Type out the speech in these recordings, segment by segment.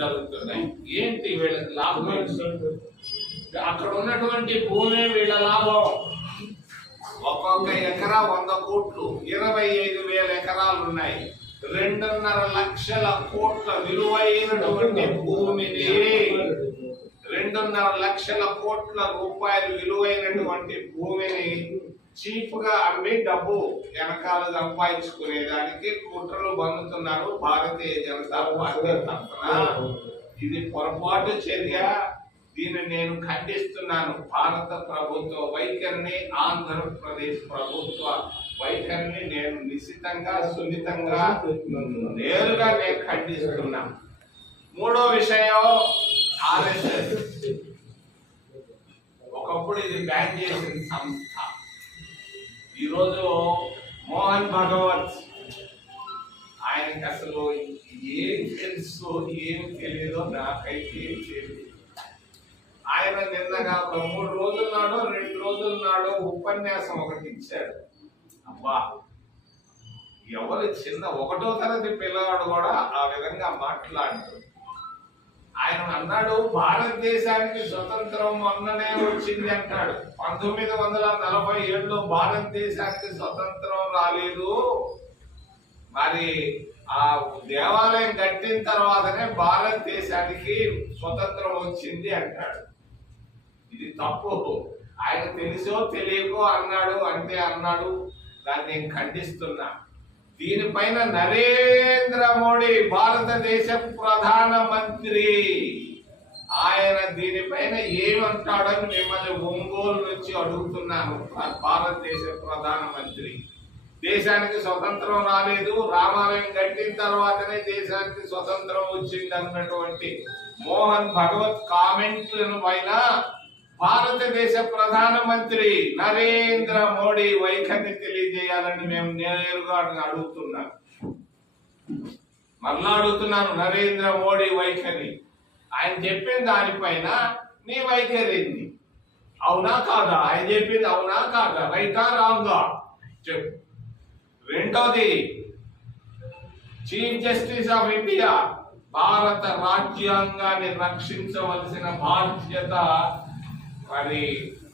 జరుగుతున్నాయి. ఏంటి వీళ్ళకి లాభం ఏంటి? అక్కడ ఉన్నటువంటి భూమి వీళ్ళ లాభం. ఒక్కొక్క ఎకరా 100 కోట్లు, 25,000 ఎకరాలు ఉన్నాయి. 2.5 లక్షల కోట్ల విలువైనటువంటి భూమిని, 2.5 లక్షల కోట్ల రూపాయలు విలువైనటువంటి భూమిని చీప్ గా అమ్మి డబ్బు వెనకాల సంపాదించుకునేదానికి కుట్రలు బందుతున్నారు భారతీయ జనతా పార్టీ తరఫున. ఇది పొరపాటు చర్య. దీన్ని నేను ఖండిస్తున్నాను. భారత ప్రభుత్వ వైఖరిని, ఆంధ్రప్రదేశ్ ప్రభుత్వ వైఖరిని నేను నిశ్చితంగా, సున్నితంగా, నేరుగా నేను ఖండిస్తున్నా. మూడో విషయం RSS. ఒకప్పుడు ఇది బ్యాన్ చేసిన సంస్థ. ఈరోజు మోహన్ భగవత్, ఆయనకి అసలు ఏం తెలుసు ఏమి తెలియదో నాకైతే ఏం తెలియదు. ఆయన నిన్నగా 3 రోజుల నాడు 2 రోజుల నాడు ఉపన్యాసం ఒకటి ఇచ్చాడు. అబ్బా, ఎవరు చిన్న 1వ తరగతి పిల్లవాడు కూడా ఆ విధంగా మాట్లాడాడు. ఆయన అన్నాడు, భారతదేశానికి స్వతంత్రం మొన్ననే వచ్చింది అంటాడు. 1947లో భారతదేశానికి స్వతంత్రం రాలేదు. మరి ఆ దేవాలయం కట్టిన తర్వాతనే భారతదేశానికి స్వతంత్రం వచ్చింది అంటాడు. ఇది తప్పు. ఆయన తెలిసో తెలియకో అన్నాడు, అంటే అన్నాడు. దాన్ని నేను ఖండిస్తున్నా. దీనిపైన నరేంద్ర మోడీ, భారతదేశ ప్రధానమంత్రి, ఆయన దీనిపైన ఏమంటాడని మిమ్మల్ని ఒంగోలు నుంచి అడుగుతున్నాను. భారతదేశ ప్రధానమంత్రి, దేశానికి స్వతంత్రం రాలేదు, రామాలయం కట్టిన తర్వాతనే దేశానికి స్వతంత్రం వచ్చింది అన్నటువంటి మోహన్ భగవత్ కామెంట్లను పైన భారతదేశ ప్రధానమంత్రి నరేంద్ర మోడీ వైఖరిని తెలియజేయాలని మేము నేరుగా అడుగుతున్నాం. మరలా అడుగుతున్నాను, నరేంద్ర మోడీ వైఖరి. ఆయన చెప్పిన దానిపైన నీ వైఖరి ఏంది? అవునా కాదా? ఆయన చెప్పింది అవునా కాదా? రైటా రాంగా చెప్పు. రెండోది, చీఫ్ జస్టిస్ ఆఫ్ ఇండియా, భారత రాజ్యాంగాన్ని రక్షించవలసిన బాధ్యత మరి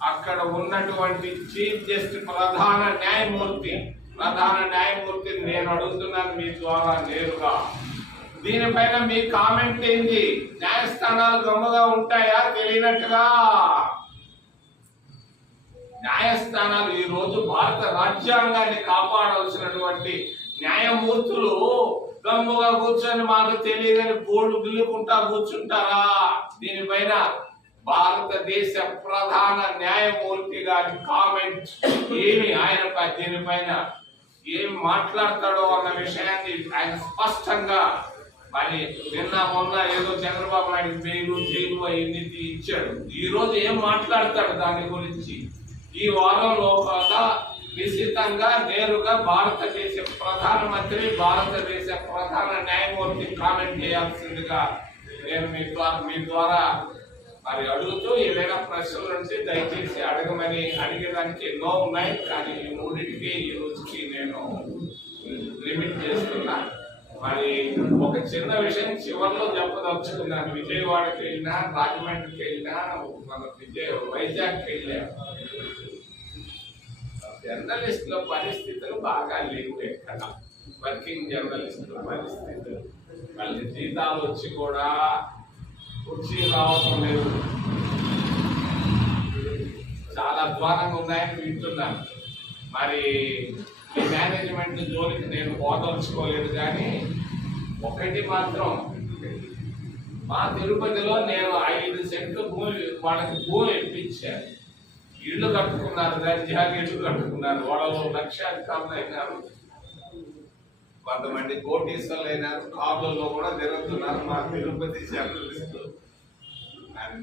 అక్కడ ఉన్నటువంటి చీఫ్ జస్టిస్ ప్రధాన న్యాయమూర్తిని నేను అడుగుతున్నాను మీ ద్వారా నేరుగా. దీనిపైన మీ కామెంట్ ఏంటి? న్యాయస్థానాలు గమ్ముగా ఉంటాయా తెలియనట్టుగా? న్యాయస్థానాలు ఈ రోజు భారత రాజ్యాంగాన్ని కాపాడాల్సినటువంటి న్యాయమూర్తులు గమ్ముగా కూర్చొని మాకు తెలియదని గోళ్లు గిల్లుకుంటా కూర్చుంటారా? దీనిపైన భారతదేశ ప్రధాన న్యాయమూర్తి గారి కామెంట్ ఏమి, ఆయన దీనిపైన ఏమి మాట్లాడతాడో అన్న విషయాన్ని ఆయన స్పష్టంగా, మరి నిన్న మొన్న ఏదో చంద్రబాబు నాయుడు జైలు అవన్నీ ఇచ్చాడు. ఈ రోజు ఏం మాట్లాడతాడు దాని గురించి? ఈ వారంలో నిశ్చితంగా నేరుగా భారతదేశ ప్రధానమంత్రి, భారతదేశ ప్రధాన న్యాయమూర్తి కామెంట్ చేయాల్సిందిగా నేను మీ ద్వారా మరి అడుగుతూ, ఏదైనా ప్రశ్నల నుంచి దయచేసి అడగమని. అడిగేదానికి ఎన్నో ఉన్నాయి, కానీ ఈ మూడింటికి ఈ రోజుకి నేను లిమిట్ చేస్తున్నా. మరి ఒక చిన్న విషయం చివరిలో చెప్పదలుచుకున్నాను. విజయవాడకి వెళ్ళినా, రాజమండ్రికి వెళ్ళినా, మన వైజాగ్కి వెళ్ళా, జర్నలిస్టుల పరిస్థితులు బాగా లేవు. ఎక్కడ వర్కింగ్ జర్నలిస్టుల పరిస్థితులు, మళ్ళీ జీతాలు వచ్చి కూడా కుర్చీ రావటం లేదు, చాలా అధ్వానంగా ఉన్నాయని వింటున్నాను. మరి ఈ మేనేజ్మెంట్ జోలికి నేను పోదలుచుకోలేదు. కానీ ఒకటి మాత్రం, మా తిరుపతిలో నేను 5 సెంట్లు భూమి వాళ్ళకి భూమి ఇప్పించాను. ఇళ్ళు కట్టుకున్నారు, దర్జాగా ఇళ్ళు కట్టుకున్నారు. వాళ్ళలో లక్షాధికారులు అయినారు, కొంతమంది కోటీశ్వర్లు అయినారు, కార్లలో కూడా తిరుగుతున్నారు మా తిరుపతి జర్నలిస్టులు.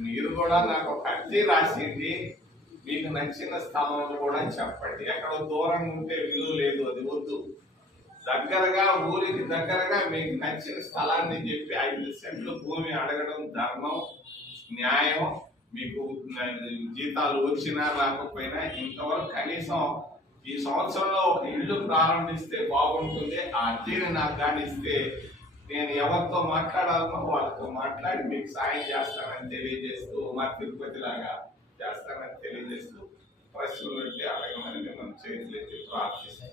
మీరు కూడా నాకు ఒక అర్జీ రాసింది, మీకు నచ్చిన స్థలంలో కూడా చెప్పండి. ఎక్కడో దూరంగా ఉంటే విలువ లేదు, అది వద్దు. దగ్గరగా, ఊరికి దగ్గరగా మీకు నచ్చిన స్థలాన్ని చెప్పి 5 సెంట్లు భూమి అడగడం ధర్మం, న్యాయం. మీకు జీతాలు వచ్చినా రాకపోయినా ఇంతవరకు కనీసం ఈ సంవత్సరంలో ఒక ఇల్లు ప్రారంభిస్తే బాగుంటుంది. ఆ అర్జీని నాకు కానీ ఇస్తే నేను ఎవరితో మాట్లాడాలనో వాళ్ళతో మాట్లాడి మీకు సాయం చేస్తానని తెలియజేస్తూ మా తిరుపతి లాగా చేస్తానని తెలియజేస్తూ ప్రశ్నలు పెట్టి అడగమని మనం చేతులెత్తి ప్రార్థిస్తాం.